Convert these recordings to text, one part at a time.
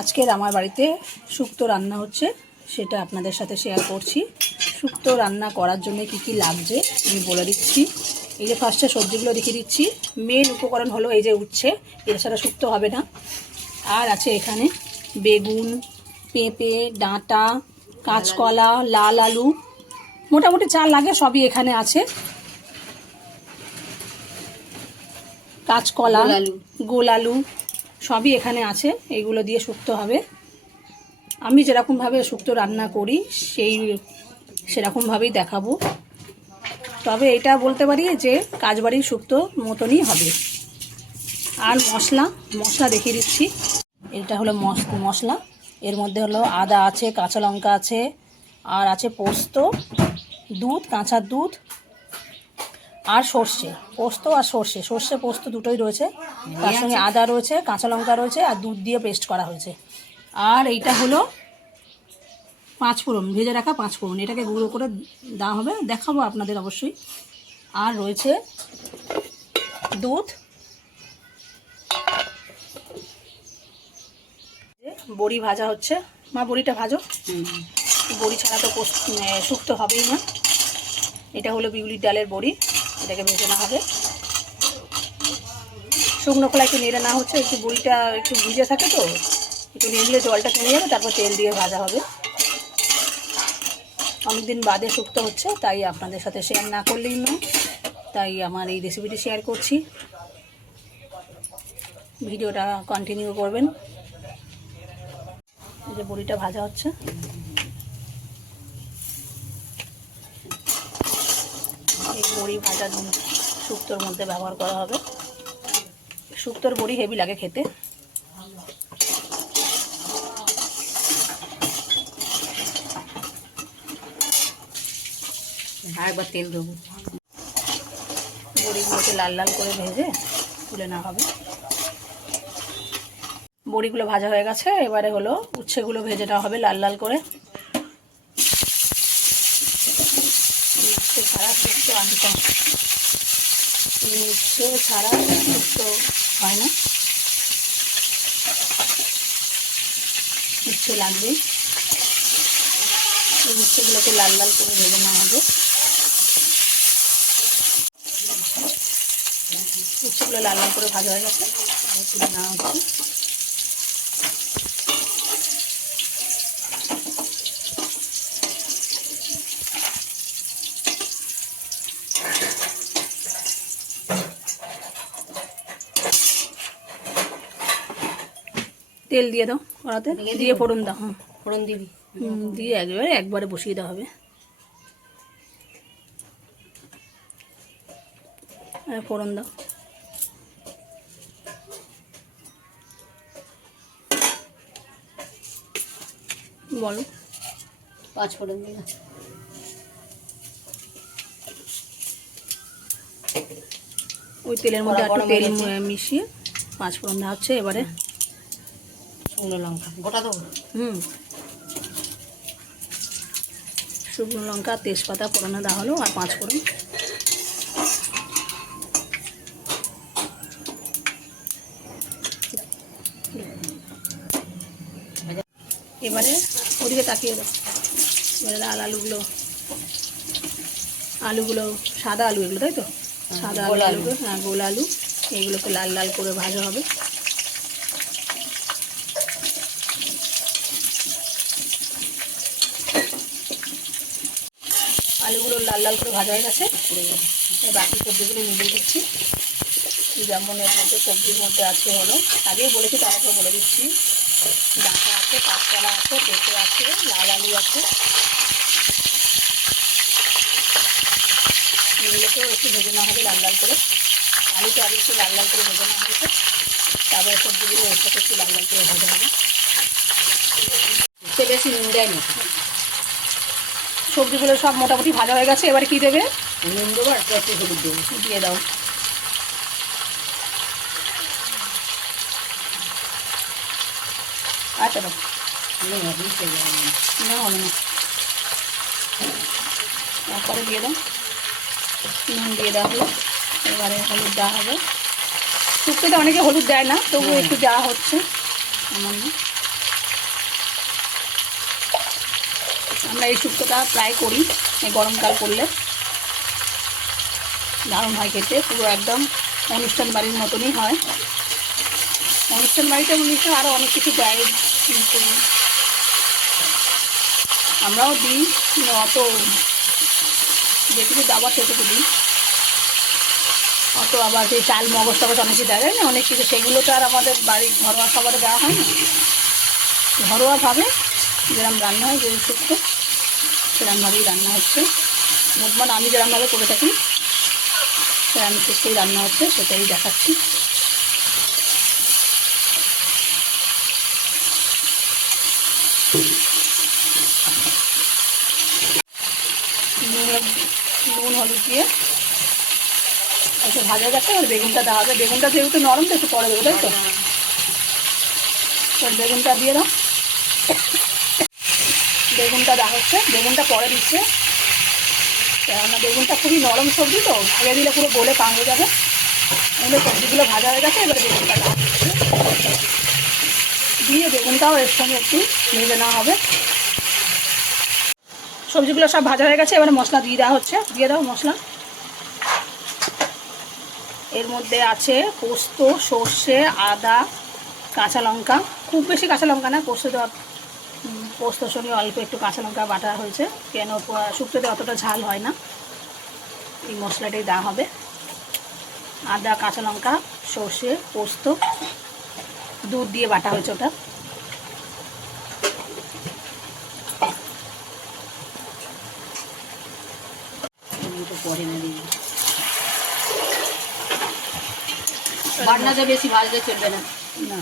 আজকের আমার বাড়িতে শুক্তো রান্না হচ্ছে সেটা আপনাদের সাথে শেয়ার করছি। শুক্তো রান্না করার জন্য কি কি লাগছে আমি বলে দিচ্ছি। এই যে ফার্স্টে সবজিগুলো দেখিয়ে দিচ্ছি। মেন উপকরণ হলো এই যে উচ্ছে এর ছাড়া শুক্তো হবে না। আর আছে এখানে বেগুন পেঁপে ডাঁটা কাঁচকলা লাল আলু মোটামুটি চাল লাগে সবই এখানে আছে। কাঁচকলা গোল আলু। সবই এখানে আছে এইগুলো দিয়ে শুক্তো হবে। আমি যেরকমভাবে শুক্তো রান্না করি, সেই সেরকমভাবেই দেখাবো। তবে এটা বলতে পারি যে, কাজবাড়ির শুক্তো মতনই হবে। আর মশলা মশলা দেখিয়ে দিচ্ছি। এটা হলো মশলা। এর মধ্যে হলো আদা আছে, কাঁচা লঙ্কা আছে, আর আছে পোস্ত, দুধ, কাঁচা দুধ আর সর্ষে, পোস্ত আর সর্ষে। সর্ষে, পোস্ত দুটোই রয়েছে। তার সঙ্গে আদা রয়েছে, কাঁচা লঙ্কা রয়েছে আর দুধ দিয়ে পেস্ট করা হয়েছে। আর এইটা হলো পাঁচ ফোড়ন, ভেজে রাখা পাঁচ ফোড়ন। এটাকে গুঁড়ো করে দেওয়া হবে। দেখাবো আপনাদের অবশ্যই। আর রয়েছে দুধ। বড়ি ভাজা হচ্ছে। মা, বড়িটা ভাজো। বড়ি ছাড়া তো শুক্তো হবেই না। এটা হলো বিউলির ডালের বড়ি। এটাকে ভেজে না হবে। শুকনো খোলা একটু নেড়ে না হচ্ছে, একটু বড়িটা একটু ভিজে থাকে তো, একটু নেড়লে জলটা কমে যাবে, তারপর তেল দিয়ে ভাজা হবে। অনেকদিন বাদে শুক্তো হচ্ছে, তাই আপনাদের সাথে শেয়ার না করলেই নয়, তাই আমার এই রেসিপিটি শেয়ার করছি। ভিডিওটা কন্টিনিউ করবেন। যে বড়িটা ভাজা হচ্ছে। এই বড়ি ভাজা শুক্তোর মধ্যে ব্যবহার করা হবে। শুক্তোর বড়ি হেভি লাগে খেতে। আরেকবার তেল দেবো। বড়িগুলোকে লাল লাল করে ভেজে তুলে নেওয়া হবে। বড়িগুলো ভাজা হয়ে গেছে, এবারে হলো উচ্ছেগুলো ভেজে নেওয়া হবে লাল লাল করে উচ্ছে আনতাম উচ্ছে ছাড়া শুক্তো হয় না। উচ্ছে লাগবে। এই উচ্ছেগুলোকে লাল লাল করে ভেজে নেওয়া হবে। উচ্ছেগুলো লাল লাল করে ভাজা হয়ে গেছে। তুলে নেওয়া হচ্ছে। তেল দিয়ে দাও কড়াতে দিয়ে ফোড়ন দাও। হুম ফোড়ন দিবি। দিয়ে একবারে একবারে বসিয়ে দেওয়া হবে। আর ফোড়ন দাও। বলো। পাঁচ ফোড়ন দিবি ওই তেলের মধ্যে একটু তেল হয়ে মিশিয়ে পাঁচ ফোড়ন দেওয়া হচ্ছে এবারে শুকনো লঙ্কা। গোটা দেবো হুম। শুকনো লঙ্কা তেজপাতা ফোড়নে দেওয়া হলো আর পাঁচ ফোড়ন। এবারে ওদিকে তাকিয়ে দাও এবারে লাল আলুগুলো আলুগুলো সাদা আলু এগুলো তাই তো? সাদা আলু। আলুগুলো হ্যাঁ গোল আলু। এইগুলোকে লাল লাল করে ভাজা হবে আলুগুলো লাল লাল করে ভাজা হয়ে গেছে। বাকি সবজিগুলো মিলিয়ে দিচ্ছি। যেমন এর মধ্যে সবজির মধ্যে আছে হলো আগেই বলেছি, তারপর বলে দিচ্ছি। ডাঁটা আছে কাঁচকলা আছে, পেঁপে আছে, লাল আলু আছে। এগুলোকেও একটু ভেজে হবে লাল লাল করে। আলুটা আলু একটু লাল লাল করে ভেজে নেওয়া হয়েছে। তারপরে সবজিগুলো ওর সাথে একটু লাল লাল করে ভাজা হবে। সে বেশি নুন দেয়নি সবজিগুলো সব মোটামুটি ভাজা হয়ে গেছে এবারে কি দেবে? নুন দেবো আর একটু হলুদ দেবো দিয়ে দাও। আচ্ছা দাও। না। না হবে না। তারপরে দিয়ে দাও। নুন দিয়ে দেওয়া হলো এবারে হলুদ দেওয়া হবে। শুক্তোতে অনেকে হলুদ দেয় না তবুও একটু দেওয়া হচ্ছে। সামান্য। আমরা এই শুক্তোটা প্রায় করি গরমকাল করলে। দারুণ হয় খেতে, পুরো একদম অনুষ্ঠান বাড়ির মতনই হয়। অনুষ্ঠান বাড়িতে উনিশশো আরও অনেক কিছু দেয়। আমরাও দিই অত যেটুকু দাবার সেটুকু দিই। অত আবার সেই চাল, মগজ, টগজ অনেক কিছু দেয় না? অনেক কিছু, সেগুলো তো আর আমাদের বাড়ির ঘরোয়া খাবারে দেওয়া হয় না। ঘরোয়াভাবে যেরকম রান্না হয়, যেরকম শুক্তো। সেরকমভাবেই রান্না হচ্ছে। মোটমাট আমি যেরকমভাবে করে থাকি সেরকম শুক্তোই রান্না হচ্ছে, সেটাই দেখাচ্ছি। নুন হলুদ দিয়ে। একটু ভাজা গেছে আর বেগুনটা দেওয়া হবে। বেগুনটা যেহেতু নরম, তো একটু পরে দেবো, তাই তো? বেগুনটা দিয়ে দাও। বেগুনটা দেওয়া হচ্ছে, বেগুনটা পরে দিচ্ছে। কেননা বেগুনটা খুবই নরম সবজি তো আগে দিলে পুরো গোলে হয়ে যাবে। এগুলো সবজিগুলো ভাজা হয়ে গেছে, এবারে বেগুনটা দেওয়া হচ্ছে। দিয়ে বেগুনটাও এর সঙ্গে একটু ভেজে নেওয়া হবে। সবজিগুলো সব ভাজা হয়ে গেছে, এবারে মশলা দিয়ে দেওয়া হচ্ছে। দিয়ে দাও মশলা। এর মধ্যে আছে পোস্ত, সর্ষে, আদা, কাঁচা লঙ্কা। খুব বেশি কাঁচা লঙ্কা না, পোস্ত দেওয়া পোস্তর সঙ্গে অল্প একটু কাঁচা লঙ্কা বাটা হয়েছে। কেন শুক্তোতে অতটা ঝাল হয় না। এই মশলাটাই দেওয়া হবে। আদা, কাঁচা লঙ্কা, সর্ষে, পোস্ত, দুধ দিয়ে বাটা হয়েছে ওটা। বাটনাতে বেশি ভাজলে চলবে না। না।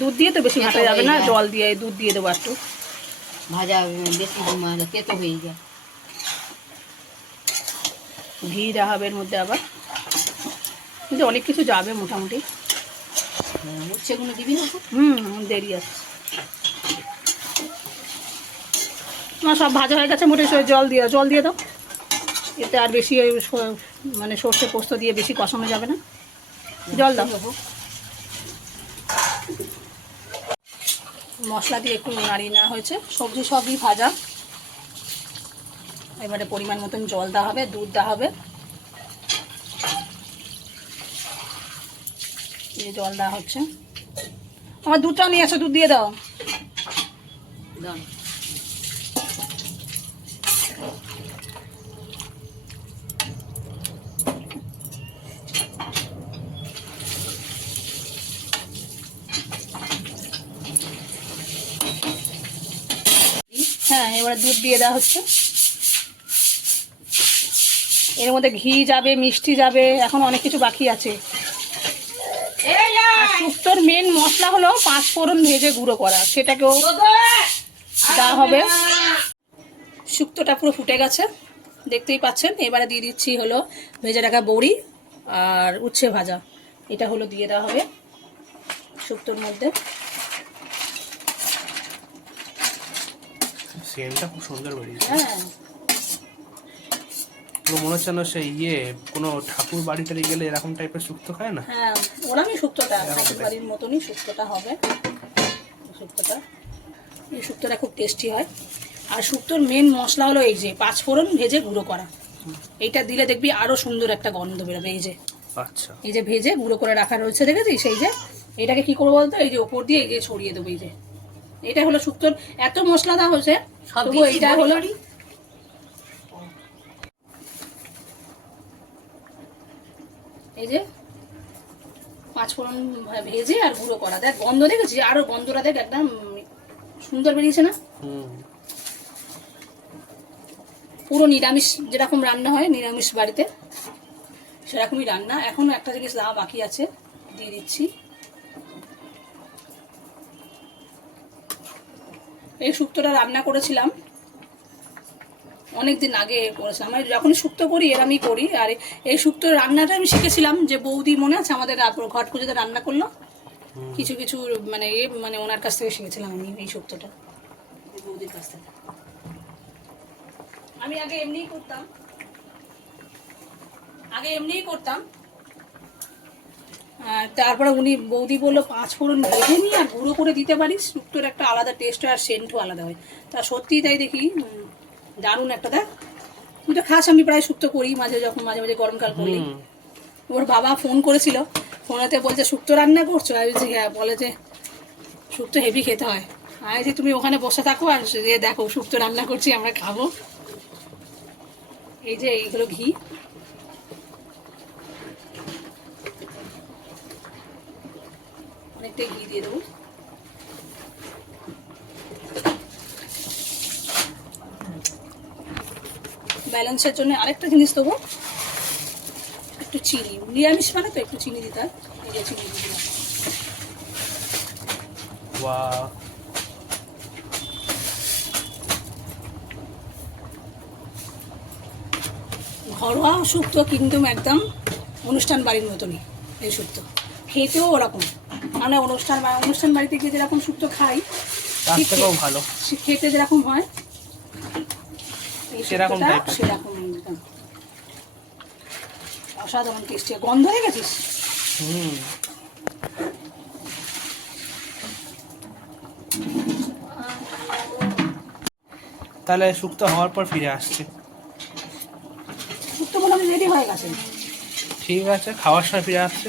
দুধ দিয়ে তো বেশি ভাটা যাবে না জল দিয়ে দুধ দিয়ে দেবো একটু। ভাজা বেশি মানে তেতো হয়ে যায়। ঘি দেওয়া হবে এর মধ্যে আবার। কিন্তু অনেক কিছু যাবে মোটামুটি। হ্যাঁ, উচ্ছেগুলো দিবি না হুম দেরি আছে। সব ভাজা হয়ে গেছে মোটে জল দিয়ে জল দিয়ে দাও। এতে আর বেশি মানে সর্ষে পোস্ত দিয়ে বেশি কষানো যাবে না। জল দাও। মশলা দিয়ে একটু নাড়িয়ে নেওয়া হয়েছে। সবজি সবই ভাজা। এবারে পরিমাণ মতন জল দেওয়া হবে, দুধ দেওয়া হবে। দিয়ে জল দেওয়া হচ্ছে। আমার দুধটাও নিয়ে আসো দুধ দিয়ে দাও। দাও। হ্যাঁ এবারে দুধ দিয়ে দেওয়া হচ্ছে। এর মধ্যে ঘি যাবে মিষ্টি যাবে এখন অনেক কিছু বাকি আছে। শুক্তোর মেন মশলা হলো পাঁচ ফোড়ন ভেজে গুঁড়ো করা। সেটাকেও দেওয়া হবে শুক্তোটা পুরো ফুটে গেছে। দেখতেই পাচ্ছেন এবারে দিয়ে দিচ্ছি হলো ভেজে রাখা বড়ি আর উচ্ছে ভাজা। এটা হলো দিয়ে দেওয়া হবে শুক্তোর মধ্যে। সেন্টটা খুব সুন্দর বেরিয়েছে। হ্যাঁ। পুরো মনে হচ্ছে না সেই ইয়ে কোনো ঠাকুর বাড়ি টাড়ি গেলে এরকম টাইপের শুক্তো খায় না? হ্যাঁ ওরমই শুক্তোটা ঠাকুর বাড়ির মতনই শুক্তোটা হবে। শুক্তোটা এই শুক্তোটা খুব টেস্টি হয়। আর শুক্তোর মেন মশলা হলো এই যে পাঁচ ফোড়ন ভেজে গুঁড়ো করা। এইটা দিলে দেখবি আরও সুন্দর একটা গন্ধ বেরোবে এই যে। আচ্ছা। এই যে ভেজে গুঁড়ো করে রাখা রয়েছে দেখেছিস? সেই যে এটাকে কি করব বলতো? এই যে ওপর দিয়ে এই যে ছড়িয়ে দেবো এই যে। এটা হলো শুক্তোর। এত মশলা দেওয়া হয়েছে এইটা বড়ি হলো এই যে পাঁচ ফোড়ন ভেজে আর গুঁড়ো করা। দেখ গন্ধ দেখেছি আরও গন্ধটা দেখ একদম সুন্দর বেরিয়েছে না? হুম। পুরো নিরামিষ যেরকম রান্না হয় নিরামিষ বাড়িতে সেরকমই রান্না। এখনও একটা জিনিস দেওয়া বাকি আছে দিয়ে দিচ্ছি। এই শুক্তোটা রান্না করেছিলাম। অনেক দিন আগে করেছিলাম। আমি যখনই শুক্তো করি এরমই করি। আর এই শুক্তো রান্নাটা আমি শিখেছিলাম যে বৌদি মনে আছে আমাদের ঘট পুজোতে রান্না করল? কিছু কিছু মানে এ মানে ওনার কাছ থেকে শিখেছিলাম আমি এই শুক্তোটা। বৌদির কাছ থেকে আমি আগে এমনিই করতাম। আগে এমনিই করতাম। তারপরে উনি বৌদি বলল পাঁচ ফোড়ন ভেজে নিয়ে আর গুঁড়ো করে দিতে পারিস শুক্তোর একটা আলাদা টেস্ট হয় আর সেন্টও আলাদা হয়। তা সত্যিই তাই দেখি দারুণ একটা দেখ। তুই তো খাস আমি প্রায় শুক্তো করি মাঝে যখন মাঝে মাঝে গরমকাল হুম। ওর বাবা ফোন করেছিল ফোনেতে বলছে শুক্তো রান্না করছ? আমি বলছি হ্যাঁ। বলে যে শুক্তো হেভি খেতে হয়। আমি যে তুমি ওখানে বসে থাকো আর যে দেখো শুক্তো রান্না করছি আমরা খাব। এই যে এইগুলো ঘি। অনেকটাই ঘি দিয়ে দেবো। ব্যালেন্সের জন্য আরেকটা জিনিস দেবো। একটু চিনি। নিরামিষ মানে তো একটু চিনি দিতে হয়। চিনি দিয়ে ঘরোয়া শুক্তো কিন্তু একদম অনুষ্ঠান বাড়ির মতনই এই শুক্তো খেতেও ওরকম। মানে অনুষ্ঠান অনুষ্ঠান বাড়িতে গিয়ে যেরকম শুক্তো খাই তার ভালো। খেতে যেরকম হয় সেরকম সেরকম একদম। অসাধারণ টেস্টি গন্ধ হয়ে গেছিস? হুম। তাহলে শুক্তো হওয়ার পর ফিরে আসছে। শুক্তো মোটামুটি রেডি হয়ে গেছে। ঠিক আছে খাওয়ার সময় ফিরে আসছে।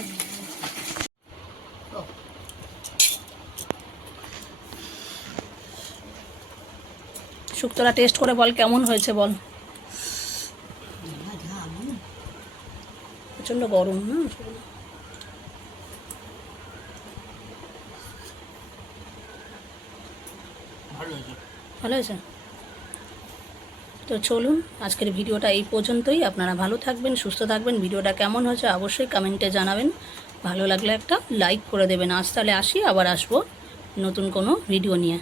শুক্তোটা টেস্ট করে বল কেমন হয়েছে বল? প্রচণ্ড গরম না ভালো হয়েছে। ভালো হয়েছে? তো চলুন আজকের ভিডিওটা এই পর্যন্তই। আপনারা ভালো থাকবেন সুস্থ থাকবেন। ভিডিওটা কেমন হয়েছে অবশ্যই কমেন্টে জানাবেন। ভালো লাগলে একটা লাইক করে দেবেন। আজ তাহলে আসি আবার আসব নতুন কোনো ভিডিও নিয়ে।